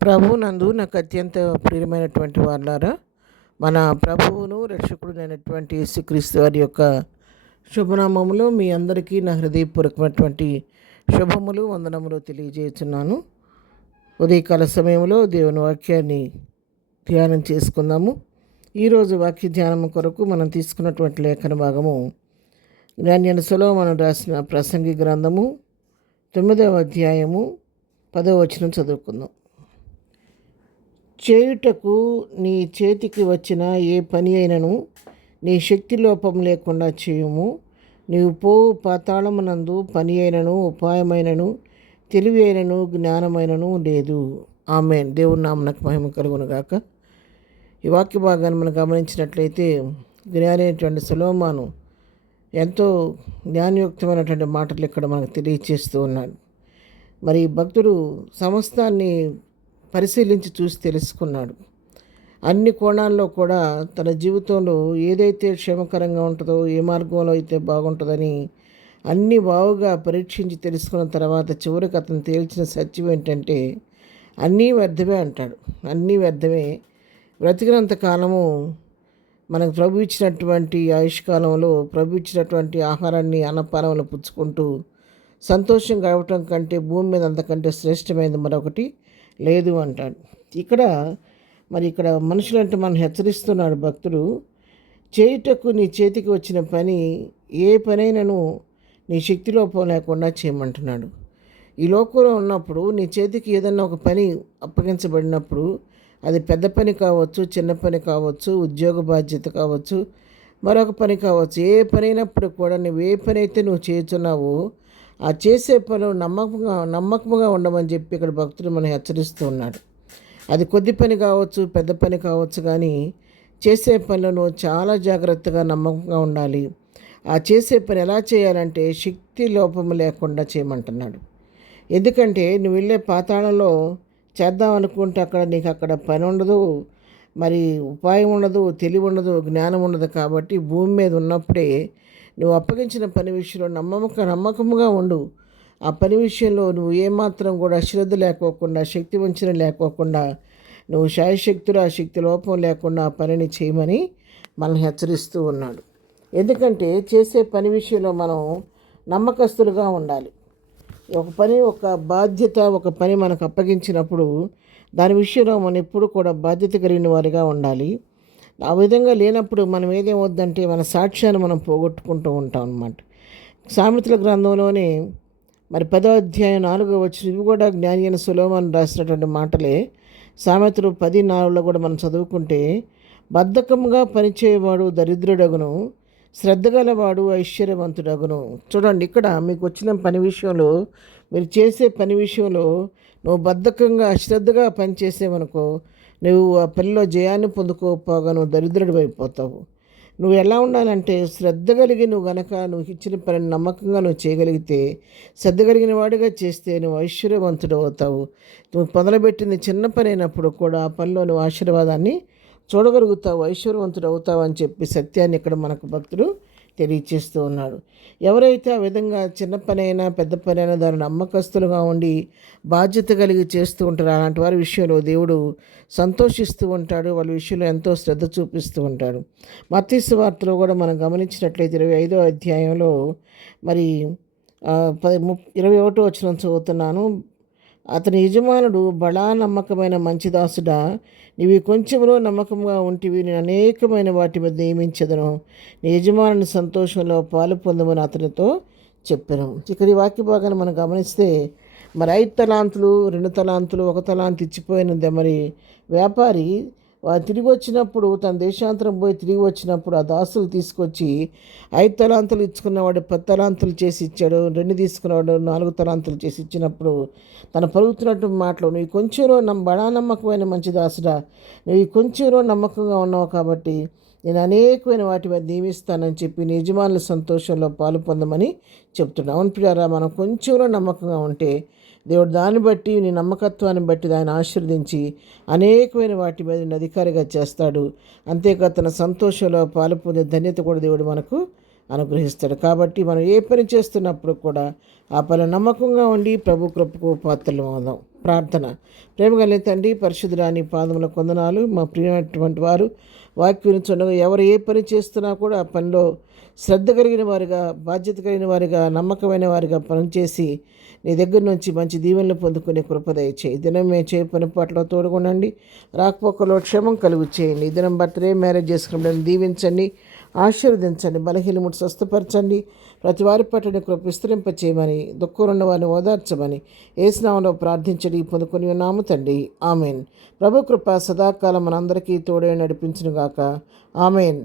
ప్రభువునందు నాకు అత్యంత ప్రియమైనటువంటి వాళ్ళారా, మన ప్రభువును రక్షకుడునైనటువంటి యేసుక్రీస్తు వారి యొక్క శుభనామములో మీ అందరికీ నా హృదయపూర్వకమైనటువంటి శుభములు వందనములు తెలియజేస్తున్నాను. ఉదయకాల సమయంలో దేవుని వాక్యాన్ని ధ్యానం చేసుకుందాము. ఈరోజు వాక్య ధ్యానం కొరకు మనం తీసుకున్నటువంటి లేఖన భాగము జ్ఞాని సొలొమోను రాసిన ప్రసంగి గ్రంథము 9వ అధ్యాయము 10వ వచనం చదువుకుందాం. చేయుటకు నీ చేతికి వచ్చిన ఏ పని అయినను నీ శక్తి లోపం లేకుండా చేయుము. నీవు పోవు పాతాళమునందు పని అయినను ఉపాయమైనను తెలివి అయినను జ్ఞానమైనను లేదు. ఆమేన్. దేవుని నామమునకు మహిమ కలుగును గాక. ఈ వాక్య భాగాన్ని మనం గమనించినట్లయితే జ్ఞాని అయినటువంటి సొలొమోను ఎంతో జ్ఞానయుక్తమైనటువంటి మాటలు ఇక్కడ మనకు తెలియచేస్తూ ఉన్నాడు. మరి భక్తుడు సమస్తాన్ని పరిశీలించి చూసి తెలుసుకున్నాడు. అన్ని కోణాల్లో కూడా తన జీవితంలో ఏదైతే క్షేమకరంగా ఉంటుందో, ఏ మార్గంలో అయితే బాగుంటుందని అన్ని బావుగా పరీక్షించి తెలుసుకున్న తర్వాత చివరికి అతను తేల్చిన సత్యం ఏంటంటే అన్నీ వ్యర్థమే అంటాడు. అన్నీ వ్యర్థమే. బ్రతికినంత కాలము మనకు ప్రభు ఇచ్చినటువంటి ఆయుష్కాలంలో ప్రభు ఇచ్చినటువంటి ఆహారాన్ని అన్నపానములు పుచ్చుకుంటూ సంతోషం గడవటం కంటే భూమి మీద అంతకంటే శ్రేష్టమైనది మరొకటి లేదు అంటాడు. ఇక్కడ మనుషులంటే మనం హెచ్చరిస్తున్నాడు భక్తుడు. చేయుటకు నీ చేతికి వచ్చిన పని ఏ పనైనను నీ శక్తి లోపం లేకుండా చేయమంటున్నాడు. ఈ లోకంలో ఉన్నప్పుడు నీ చేతికి ఏదన్నా ఒక పని అప్పగించబడినప్పుడు అది పెద్ద పని కావచ్చు, చిన్న పని కావచ్చు, ఉద్యోగ బాధ్యత కావచ్చు, మరొక పని కావచ్చు. ఏ పని అయినప్పుడు కూడా నువ్వు ఏ పని అయితే నువ్వు చేస్తున్నావో ఆ చేసే పనులు నమ్మకముగా ఉండమని చెప్పి ఇక్కడ భక్తుడు మనం హెచ్చరిస్తూ ఉన్నాడు. అది కొద్ది పని కావచ్చు, పెద్ద పని కావచ్చు, కానీ చేసే పనులను చాలా జాగ్రత్తగా నమ్మకంగా ఉండాలి. ఆ చేసే పని ఎలా చేయాలంటే శక్తి లోపము లేకుండా చేయమంటున్నాడు. ఎందుకంటే నువ్వు వెళ్ళే పాతాళంలో చేద్దాం అనుకుంటే అక్కడ పని ఉండదు, మరి ఉపాయం ఉండదు, తెలివి ఉండదు, జ్ఞానం ఉండదు. కాబట్టి భూమి మీద ఉన్నప్పుడే నువ్వు అప్పగించిన పని విషయంలో నమ్మకముగా ఉండు. ఆ పని విషయంలో నువ్వు ఏమాత్రం కూడా అశ్రద్ధ లేకోకుండా, శక్తి వంచన లేకోకుండా, నువ్వు శాయశక్తులు ఆ శక్తి లోపం లేకుండా ఆ పనిని చేయమని మనల్ని హెచ్చరిస్తూ ఉన్నాడు. ఎందుకంటే చేసే పని విషయంలో మనం నమ్మకస్తులుగా ఉండాలి. ఒక బాధ్యత ఒక పని మనకు అప్పగించినప్పుడు దాని విషయంలో మనం ఎప్పుడు కూడా బాధ్యత కలిగిన వారిగా ఉండాలి. ఆ విధంగా లేనప్పుడు మనం ఏదేమవుద్దంటే మన సాక్ష్యాన్ని మనం పోగొట్టుకుంటూ ఉంటాం అన్నమాట. సామెతల గ్రంథంలోనే మరి 10వ అధ్యాయం 4వ వచనం ఇవి కూడా జ్ఞాని అయిన సొలొమోను రాసినటువంటి మాటలే. సామెతలు 10:4లో కూడా మనం చదువుకుంటే బద్ధకముగా పనిచేయవాడు దరిద్రుడగును, శ్రద్ధ గలవాడు ఐశ్వర్యవంతుడగును. చూడండి, ఇక్కడ మీకు వచ్చిన పని విషయంలో, మీరు చేసే పని విషయంలో నువ్వు బద్ధకంగా అశ్రద్ధగా పనిచేసేవనుకో, నువ్వు ఆ పనిలో జయాన్ని పొందుకోకపోగా నువ్వు దరిద్రుడు అయిపోతావు. నువ్వు ఎలా ఉండాలంటే శ్రద్ధ కలిగి నువ్వు ఇచ్చిన పనిని నమ్మకంగా నువ్వు చేయగలిగితే, శ్రద్ధ కలిగిన వాడిగా చేస్తే నువ్వు ఐశ్వర్యవంతుడు అవుతావు. నువ్వు మొదలుపెట్టింది చిన్న పని అయినప్పుడు కూడా ఆ పనిలో నువ్వు ఆశీర్వాదాన్ని చూడగలుగుతావు, ఐశ్వర్యవంతుడు అవుతావు అని చెప్పి సత్యాన్ని ఇక్కడ మనకు భక్తుడు తెలియచేస్తూ ఉన్నాడు. ఎవరైతే ఆ విధంగా చిన్న పని అయినా పెద్ద పని అయినా దాని నమ్మకస్తులుగా ఉండి బాధ్యత కలిగి చేస్తూ ఉంటారు, అలాంటి వారి విషయంలో దేవుడు సంతోషిస్తూ ఉంటాడు. వాళ్ళ విషయంలో ఎంతో శ్రద్ధ చూపిస్తూ ఉంటాడు. మత్తయి సువార్తలో కూడా మనం గమనించినట్లయితే 25వ అధ్యాయంలో మరి 21వ వచనం చదువుతున్నాను. అతని యజమానుడు, బడా నమ్మకమైన మంచి దాసుడా, నీవి కొంచెంలో నమ్మకంగా ఉంటివి, నేను అనేకమైన వాటి మీద నియమించదను, నీ యజమానుని సంతోషంలో పాలు పొందమని అతనితో చెప్పాను. ఇక్కడ ఈ వాక్య భాగాన్ని మనం గమనిస్తే మరి 5 తలాంతులు, 2 తలాంతులు, 1 తలాంతు ఇచ్చిపోయినది. మరి వ్యాపారి తిరిగి వచ్చినప్పుడు, తన దేశాంతరం పోయి తిరిగి వచ్చినప్పుడు ఆ దాసులు తీసుకొచ్చి 5 తలాంతులు ఇచ్చుకున్నవాడు 10 తలాంతులు చేసి ఇచ్చాడు, 2 తీసుకున్నవాడు 4 తలాంతులు చేసి ఇచ్చినప్పుడు తను పలుకుతున్నట్టు మాటలు, నువ్వు కొంచెంలో బడా నమ్మకమైన మంచి దాసుడా, నువ్వు కొంచెంలో నమ్మకంగా ఉన్నావు కాబట్టి నేను అనేకమైన వాటి మీద నియమిస్తానని చెప్పి నీ యజమానుల సంతోషంలో పాలు పొందమని చెప్తున్నాను. అవును ప్రియారా, మనం కొంచెంలో నమ్మకంగా ఉంటే దేవుడు దాన్ని బట్టి నీ నమ్మకత్వాన్ని బట్టి దాన్ని ఆశీర్వదించి అనేకమైన వాటి మీద అధికారిగా చేస్తాడు. అంతేకాదు తన సంతోషంలో పాలు పొందే ధన్యత కూడా దేవుడు మనకు అనుగ్రహిస్తాడు. కాబట్టి మనం ఏ పని చేస్తున్నప్పుడు కూడా ఆ పని నమ్మకంగా ఉండి ప్రభు కృపకు పాత్రలు అవుదాం. ప్రార్థన. ప్రేమగల తండ్రి, పరిశుద్ధురాని పాదముల కొందనాలు. మా ప్రియమైనటువంటి వారు వాక్యం వినుచుండగా ఎవరు ఏ పని చేస్తున్నా కూడా ఆ పనిలో శ్రద్ధ కలిగిన వారిగా, బాధ్యత కలిగిన వారిగా, నమ్మకమైన వారిగా పనిచేసి నీ దగ్గర నుంచి మంచి దీవెనలు పొందుకునే కృప దయచేయి. దినం మేము చేయ పని పాటలో తోడుకొనండి. రాకపోకలో క్షేమం కలుగు చేయండి. ఈ దినం బర్త్డే మ్యారేజ్ చేసుకున్నప్పుడు దీవించండి, ఆశీర్వదించండి, బలహీనముడు స్వస్థపరచండి. ప్రతి వారి పట్ల కృప విస్తరింప చేయమని, దుఃఖంలో ఉన్న వారిని ఓదార్చమని యేసు నామములో ప్రార్థించడి పొందుకొని ఉన్నాము తండ్రి. ఆమెన్. ప్రభు కృప సదాకాలం మనందరికీ తోడే నడిపించునుగాక. ఆమెన్.